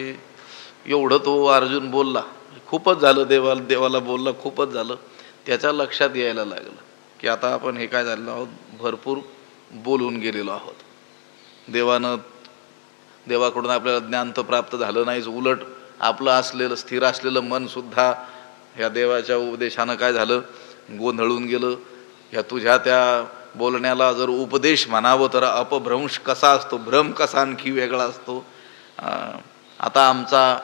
एवढं तो अर्जुन बोलला, खूपच झालं, देवाला बोलला, खूपच झालं. त्याच्या लक्षात यायला लागलं की आता आपण हे काय झालेलो आहोत, भरपूर बोलून गेलेलो आहोत. देवाकडून आपल्याला ज्ञान तर प्राप्त झालं नाहीच, उलट आपलं असलेलं स्थिर असलेलं मन सुद्धा ह्या देवाच्या उपदेशानं काय झालं, गोंधळून गेलं. ह्या तुझ्या त्या बोलण्याला जर उपदेश म्हणावं तर अपभ्रंश कसा असतो, भ्रम कसा आणखी वेगळा असतो. आता आमचा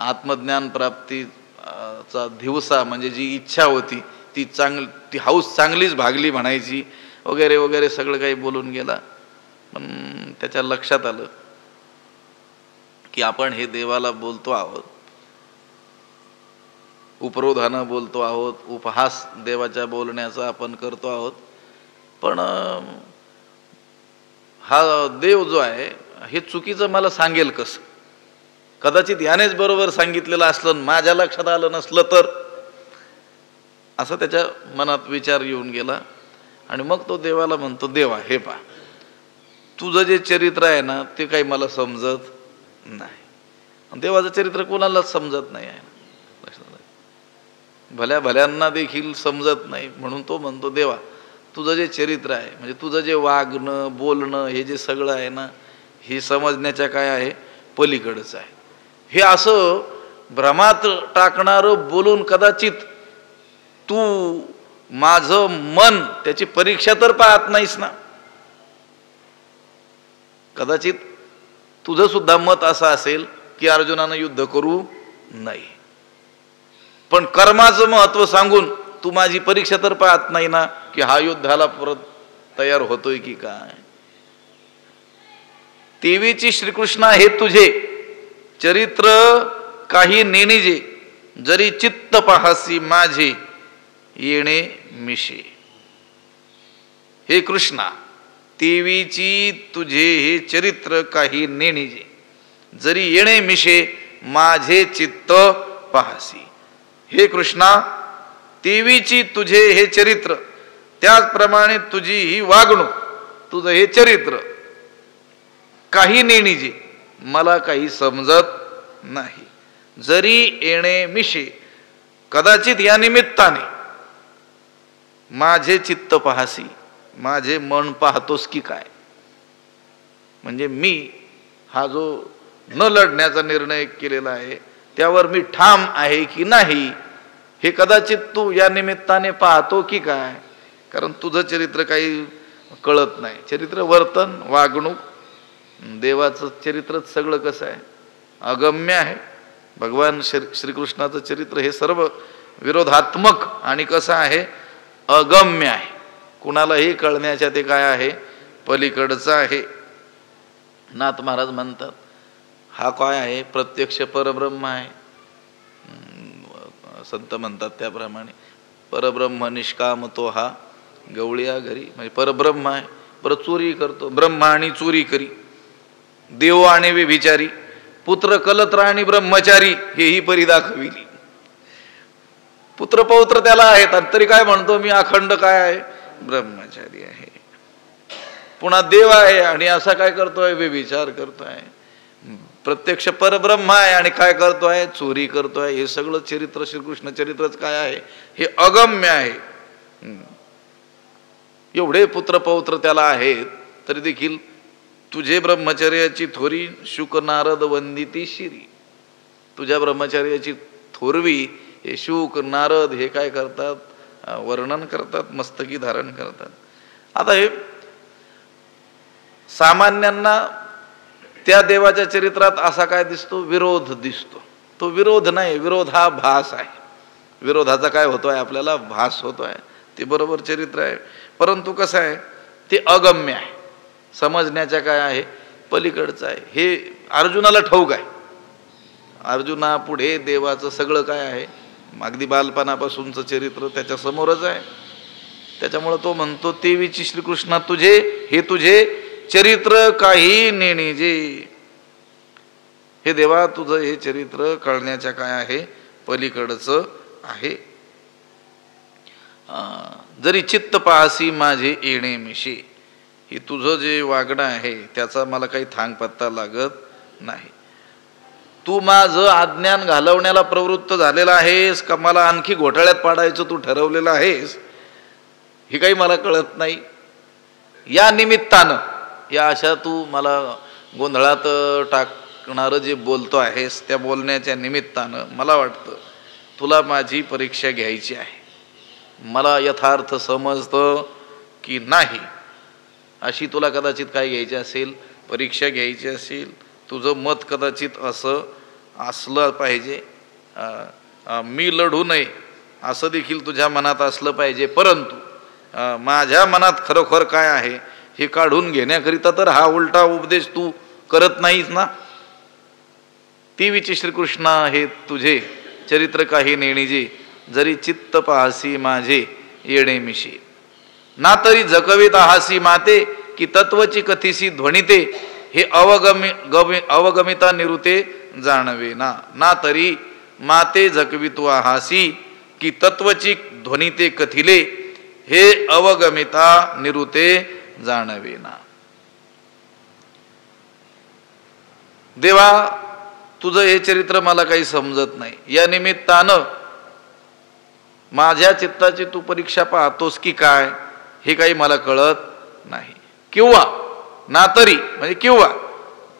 आत्मज्ञान प्राप्तीचा दिवसा म्हणजे जी इच्छा होती ती हौस चांगलीच भागली म्हणायची, वगैरे वगैरे सगळं काही बोलून गेला. पण त्याच्या लक्षात आलं की आपण हे देवाला बोलतो आहोत, उपरोधानं बोलतो आहोत, उपहास देवाच्या बोलण्याचा आपण करतो आहोत. पण हा देव जो आहे हे चुकीचं मला सांगेल कसं, कदाचित यानेच बरोबर सांगितलेलं असलं, माझ्या लक्षात आलं नसलं तर, असं त्याच्या मनात विचार येऊन गेला. आणि मग तो देवाला म्हणतो, देवा हे पहा, तुझं जे चरित्र आहे ना ते काही मला समजत नाही. देवाचं चरित्र कोणालाच समजत नाही आहे, भल्या भल्यांना देखील समजत नाही. म्हणून तो म्हणतो, देवा तुझं जे चरित्र आहे, म्हणजे तुझं जे वागणं बोलणं हे जे सगळं आहे ना, हे समजण्याच्या काय आहे, पलीकडचं आहे. हे असं भ्रमात टाकणारं बोलून कदाचित तू माझं मन त्याची परीक्षा तर पाहत नाहीस ना. कदाचित तुझं सुद्धा मत असं असेल की अर्जुनानं युद्ध करू नाही, पण कर्माचं महत्व सांगून तू माझी परीक्षा तर पाहत नाही ना, की हा युद्धाला परत तयार होतोय की काय. तेवीची श्रीकृष्णा हे तुझे चरित्र काही नेणिजे, जरी चित्त पाहासी माझे येणे मिशे. हे कृष्णा, तेवीची तुझे हे चरित्र काही नेणिजे, जरी येणे मिशे माझे चित्त पाहासी. हे कृष्णा, तेवीची तुझे हे चरित्र, त्याचप्रमाणे तुझी ही वागणूक, तुझं हे चरित्र काही नेणिजे, मला काही समजत नाही. जरी येणे मिशे, कदाचित या निमित्ताने माझे चित्त पाहासी, माझे मन पाहतोस की काय. म्हणजे मी हा जो न लढण्याचा निर्णय केलेला आहे त्यावर मी ठाम आहे की नाही, हे कदाचित तू या निमित्ताने पाहतो की काय. कारण तुझं चरित्र काही कळत नाही. चरित्र, वर्तन, वागणूक, देवाचं चरित्रच सगळं कसं आहे, अगम्य आहे. भगवान श्रीकृष्णाचं चरित्र हे सर्व विरोधात्मक आणि कसं आहे, अगम्य आहे. कुणालाही कळण्याच्या ते काय आहे, पलीकडचं आहे. नाथ महाराज म्हणतात हा काय आहे, प्रत्यक्ष परब्रह्म आहे. संत म्हणतात त्याप्रमाणे परब्रह्म निष्काम तो हा गवळिया घरी म्हणजे परब्रह्म आहे. परत चोरी करतो, ब्रह्म आणि चोरी करी, देव आणि व्यभिचारी, पुत्र कलत्र आणि ब्रह्मचारी, हेही परी दाखविली. पुत्र पौत्र त्याला आहेत तरी काय म्हणतो मी अखंड काय आहे, ब्रह्मचारी आहे. पुन्हा देव आहे आणि असा काय करतोय, व्यभिचार करतोय. प्रत्यक्ष परब्रह्म आहे आणि काय करतोय, चोरी करतोय. हे सगळं चरित्र श्रीकृष्ण चरित्रच काय आहे, हे अगम्य आहे. एवढे पुत्र पौत्र त्याला आहेत तरी देखील तुझे ब्रह्मचर्याची थोरी शुक नारद वंदिती शिरी. तुझ्या ब्रह्मचर्याची थोरवी हे शुक नारद हे काय करतात, वर्णन करतात, मस्तकी धारण करतात. आता हे सामान्यांना त्या देवाच्या चरित्रात असा काय दिसतो, विरोध दिसतो. तो विरोध नाही, विरोध हा भास आहे. विरोधाचा काय होतोय, आपल्याला भास होतोय. ते बरोबर चरित्र आहे, परंतु कसं आहे, ते अगम्य आहे, समजण्याच्या काय आहे, पलीकडचं आहे. हे अर्जुनाला ठाऊक आहे. अर्जुना पुढे देवाचं सगळं काय आहे, अगदी बालपणापासूनचं चरित्र त्याच्या समोरच आहे. त्याच्यामुळं तो म्हणतो, तेवीची श्रीकृष्णा तुझे हे तुझे चरित्र काही नेणीजे. हे देवा तुझं हे चरित्र कळण्याच्या काय आहे, पलीकडचं आहे. जरी चित्त पाहसी माझे येणे मिशी. हे तुझं जे वागणं आहे त्याचा मला काही थांग पत्ता लागत नाही. तू माझं अज्ञान घालवण्याला प्रवृत्त झालेला आहेस का मला आणखी घोटाळ्यात पाडायचं तू ठरवलेलं आहेस, हे काही मला कळत नाही. या निमित्तानं, या अशा तू मला गोंधळात टाकणारं जे बोलतो आहेस त्या बोलण्याच्या निमित्तानं मला वाटतं तुला माझी परीक्षा घ्यायची आहे. मला यथार्थ समजतं की नाही, अशी तुला कदाचित काय घ्यायची असेल, परीक्षा घ्यायची असेल. तुझं मत कदाचित असं असलं पाहिजे, मी लढू नये असं देखील तुझ्या मनात असलं पाहिजे. परंतु माझ्या मनात खरोखर काय आहे हे काढून घेण्याकरिता तर हा उलटा उपदेश तू करत नाहीस ना. तेवीची श्रीकृष्णा हे तुझे चरित्र काही नेणीजे. जरी चित्त पाहसी माझे येणे मिशी. ना तरी जकवीत आहासी माते की तत्वची कथिसी ध्वनिते. हे अवगमिता निरुते जाणवे ना. ना तरी माते जकवितो आहासी की तत्वची ध्वनिते कथिले. हे अवगमिता निरुते जाणवे ना. देवा तुझं हे चरित्र मला काही समजत नाही, या निमित्तानं माझ्या चित्ताची तू परीक्षा पाहतोस की काय हे काही मला कळत नाही. किंवा ना तरी म्हणजे किंवा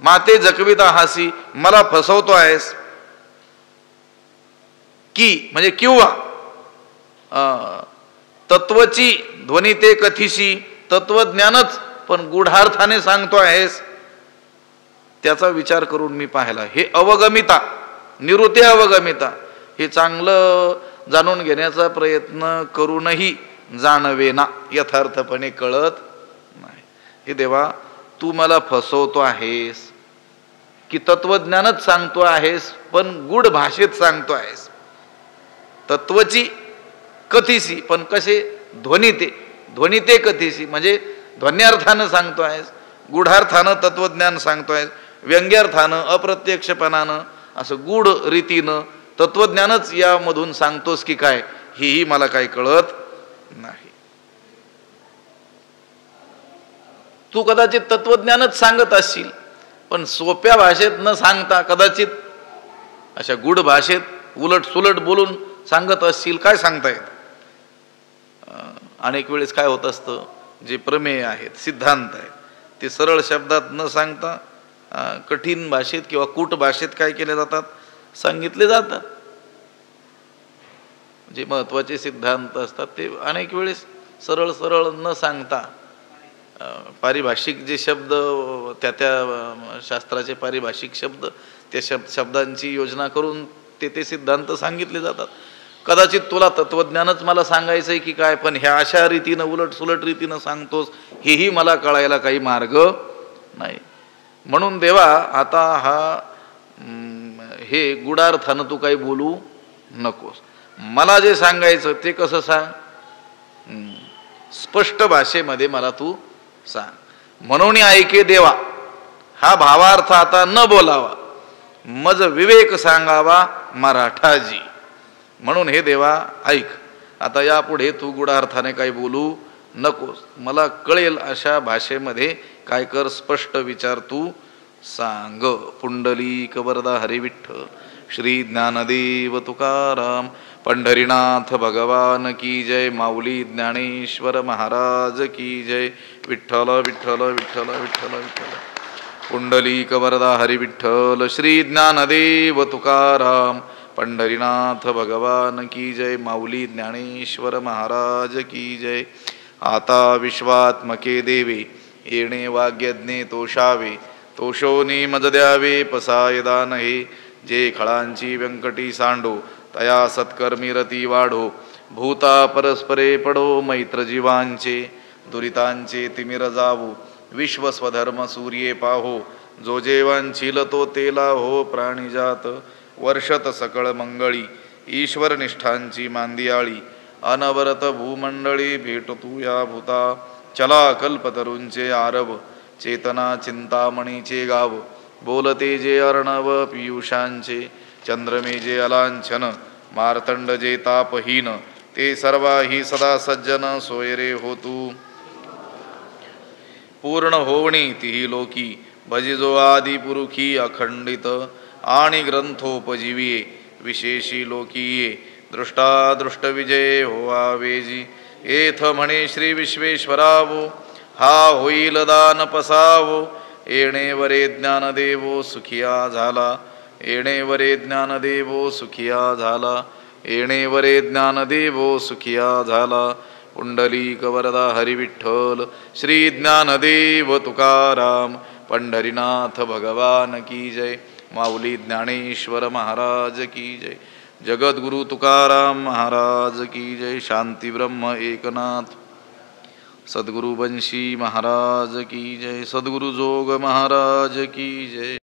माते जकवित आहासी, मला फसवतो आहेस की म्हणजे किंवा तत्वची ध्वनी ते कथिशी, तत्वज्ञानच पण गूढार्थाने सांगतो आहेस, त्याचा विचार करून मी पाहिला. हे अवगमिता निरुते अवगमिता, हे चांगलं जाणून घेण्याचा प्रयत्न करूनही जाणवेना, यथार्थपणे कळत नाही. हे देवा तू मला फसवतो आहेस की तत्वज्ञानच सांगतो आहेस पण गूढ भाषेत सांगतो आहेस. तत्वची कथिसी पण कसे ध्वनिते कथिसी म्हणजे ध्वन्यार्थानं सांगतो आहेस, गूढार्थानं तत्वज्ञान सांगतो आहेस, व्यंग्यार्थानं अप्रत्यक्षपणानं असं गूढ रीतीनं तत्वज्ञानच यामधून सांगतोस की काय हेही मला काही कळत नाही. तू कदाचित तत्वज्ञानच सांगत असशील पण सोप्या भाषेत न सांगता कदाचित अशा गूढ भाषेत उलट सुलट बोलून सांगत असशील, काय सांगता येत. अनेक वेळेस काय होत असतं, जे प्रमेय आहेत सिद्धांत आहेत ते सरळ शब्दात न सांगता कठीण भाषेत किंवा कूट भाषेत काय केले जातात, सांगितले जातात. जे महत्वाचे सिद्धांत असतात ते अनेक वेळेस सरळ सरळ न सांगता पारिभाषिक जे शब्द त्या शास्त्राचे पारिभाषिक शब्द त्या शब्दांची योजना करून ते सिद्धांत सांगितले जातात. कदाचित तुला तत्वज्ञानच मला सांगायचंय की काय, पण ह्या अशा रीतीनं उलट सुलट रीतीनं सांगतोस हेही मला कळायला काही मार्ग नाही. म्हणून देवा आता हे गुडार्थानं तू काही बोलू नकोस. मला जे सांगायचं ते कसं सांग. स्पष्ट भाषेमध्ये मला तू सांग. म्हणून ऐके देवा हा भावार्थ आता न बोलावा, मज विवेक सांगावा मराठाजी. म्हणून हे देवा ऐक, आता यापुढे तू गुढार्थाने काही बोलू नकोस, मला कळेल अशा भाषेमध्ये काय कर, स्पष्ट विचार तू सांग. पुंडलिक वरदा हरिविठ्ठल श्री ज्ञानदेव तुकाराम पंढरीनाथ भगवान की जय. माऊली ज्ञानेश्वर महाराज की जय. विठ्ठल विठ्ठल विठ्ठल विठ्ठल विठ्ठल. पुंडलिक वरदा हरिविठ्ठल श्री ज्ञानदेव तुकाराम पंढरीनाथ भगवान की जय. माऊली ज्ञानेश्वर महाराज की जय. आता विश्वात्मके देवे येणे वाग्यज्ञे तोषावे, तोषोनी मज द्यावे पसाय दान हे. जे खळांची व्यंकटी सांडो तया सत्कर्मी रती वाढो, भूता परस्परे पडो मैत्र जीवांचे. दुरितांचे तिमिर जावो विश्व स्वधर्म सूर्ये पाहो, जो जेवांशील तो तेला हो प्राणीजात. वर्षत सकळ मंगळी ईश्वर निष्ठांची मांदियाळी, अनवरत भूमंडळी भेट तू या भूता. चला कल्पतरूंचे आरव चेतना चिंतामणीचे गाव, बोलते जे अर्णव पियुषांचे. चंद्रमे जे अलांछन मार्तंड जे तापहीन, ते सर्वाही सदा सज्जन सोयरे हो तू. पूर्ण होवणी तिही लोकी भजिजो आदि पुरुखी अखंडित, आणि ग्रंथोपजीविये विशेषी लोकीये. दृष्टादृष्ट विजय होवा वेजी, एथ म्हणे श्री विश्वेश्वरावो हा होईल दान पसावो. येणे वरे ज्ञानदेवो सुखिया झाला, येणे वरे ज्ञानदेवो सुखिया झाला, येणे वरे ज्ञानदेवो सुखिया झाला. पुंडलिक वरदा हरिविठ्ठल श्री ज्ञानदेव तुकाराम पंढरीनाथ भगवान की जय. माऊली ज्ञानेश्वर महाराज की जय. जगद्गुरु तुकाराम महाराज की जय. शांती ब्रह्म एकनाथ सद्गुरु बंशी महाराज की जय. सद्गुरु जोग महाराज की जय.